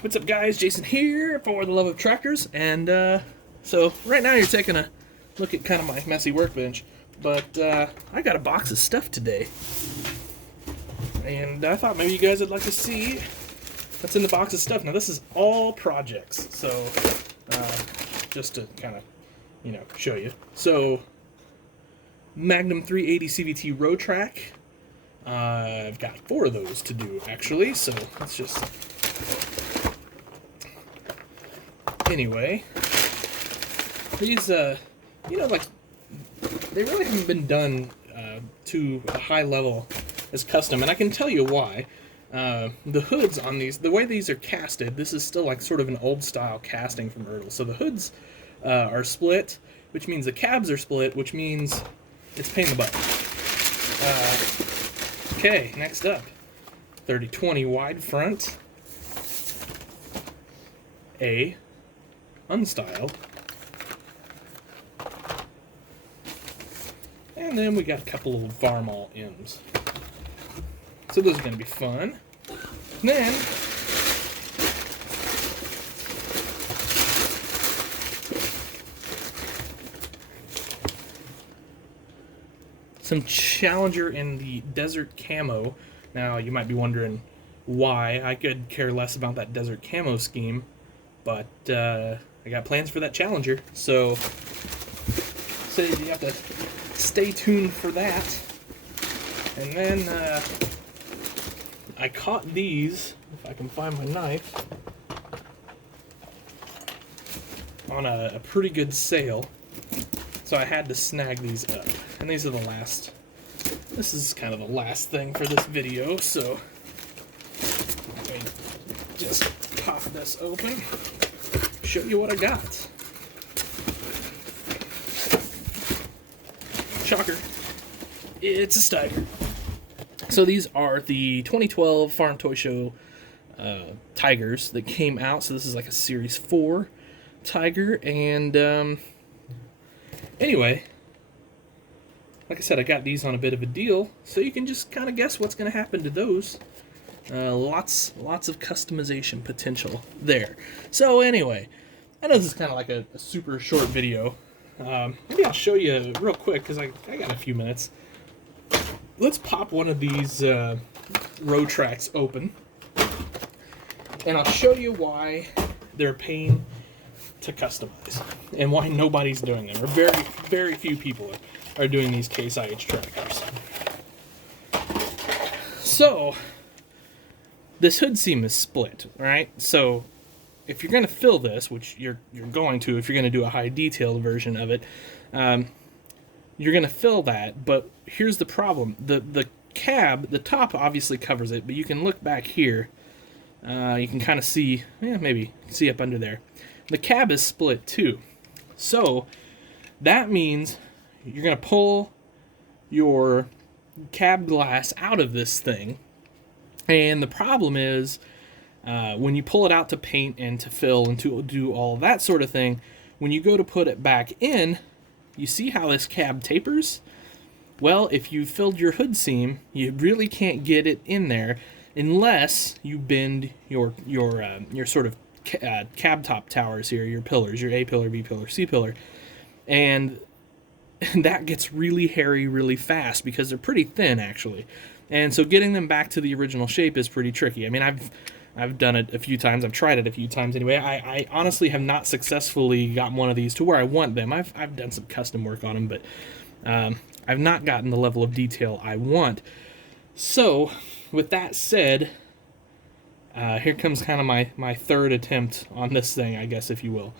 What's up, guys? Jason here for the Love of Tractors, and so right now you're taking a look at kind of my messy workbench, but I got a box of stuff today, and I thought maybe you guys would like to see what's in the box of stuff. Now this is all projects, so just to kind of, show you. So Magnum 380 CVT row track. I've got 4 of those to do actually, so let's just. Anyway, these, like, they really haven't been done to a high level as custom, and I can tell you why. The hoods on these, the way these are casted, this is still like sort of an old style casting from Ertl. So the hoods are split, which means the cabs are split, which means it's a pain in the butt. Okay, next up, 30/20 wide front, unstyled, and then we got a couple of Varmall M's. So those are going to be fun. Then some Challenger in the desert camo. Now you might be wondering why. I could care less about that desert camo scheme, but I got plans for that Challenger, so you have to stay tuned for that. And then I caught these, if I can find my knife, on a pretty good sale, so I had to snag these up. And these are the last. This is kind of the last thing for this video, so let me just pop this open. Show you what I got. Shocker. It's a Steiger. So these are the 2012 Farm Toy Show Tigers that came out. So this is like a Series 4 Tiger. And anyway, like I said, I got these on a bit of a deal. So you can just kind of guess what's going to happen to those. Lots of customization potential there. So anyway, I know this is kind of like a super short video. Maybe I'll show you real quick because I got a few minutes. Let's pop one of these row tracks open, and I'll show you why they're a pain to customize and why nobody's doing them, or very few people are doing these Case IH tractors. So this hood seam is split, right? So if you're going to fill this, which you're going to if you're going to do a high detailed version of it, you're going to fill that. But here's the problem. The cab, the top obviously covers it, but you can look back here. You can kind of see, maybe see up under there. The cab is split too. So that means you're going to pull your cab glass out of this thing. And the problem is, when you pull it out to paint and to fill and to do all that sort of thing, when you go to put it back in, you see how this cab tapers? Well, if you filled your hood seam, you really can't get it in there unless you bend your sort of cab top towers here, your pillars, your A pillar, B pillar, C pillar, and that gets really hairy really fast because they're pretty thin actually. And so getting them back to the original shape is pretty tricky. I mean, I've done it a few times. I've tried it a few times anyway. I honestly have not successfully gotten one of these to where I want them. I've done some custom work on them, but I've not gotten the level of detail I want. So with that said, here comes kind of my third attempt on this thing, I guess, if you will.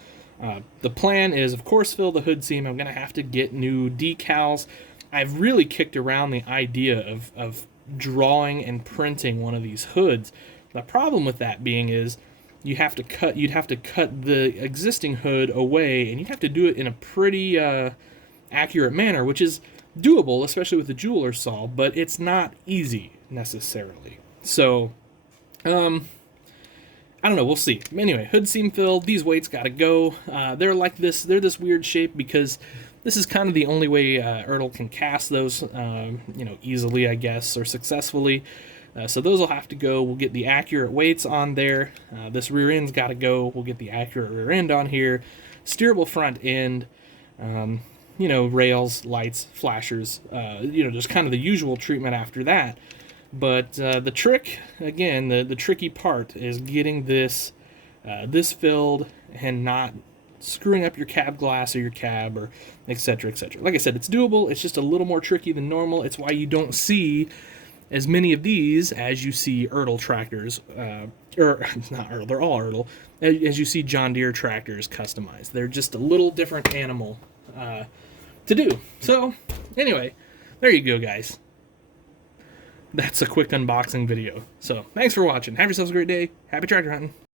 The plan is, of course, fill the hood seam. I'm going to have to get new decals. I've really kicked around the idea of drawing and printing one of these hoods. The problem with that being is you'd have to cut the existing hood away, and you'd have to do it in a pretty accurate manner, which is doable, especially with the jeweler saw, but it's not easy necessarily. So I don't know, we'll see. Anyway, hood seam filled, these weights gotta go. They're like this, they're this weird shape because this is kind of the only way Ertl can cast those, easily, I guess, or successfully. So those will have to go. We'll get the accurate weights on there. This rear end's got to go. We'll get the accurate rear end on here. Steerable front end. Rails, lights, flashers. Just kind of the usual treatment after that. But the trick, again, the tricky part is getting this filled and not screwing up your cab glass or your cab, or etc., etc. Like I said, it's doable. It's just a little more tricky than normal. It's why you don't see as many of these as you see Ertl tractors, or not Ertl, they're all Ertl, as you see John Deere tractors customized. They're just a little different animal to do. So, anyway, there you go, guys. That's a quick unboxing video. So, thanks for watching. Have yourselves a great day. Happy tractor hunting.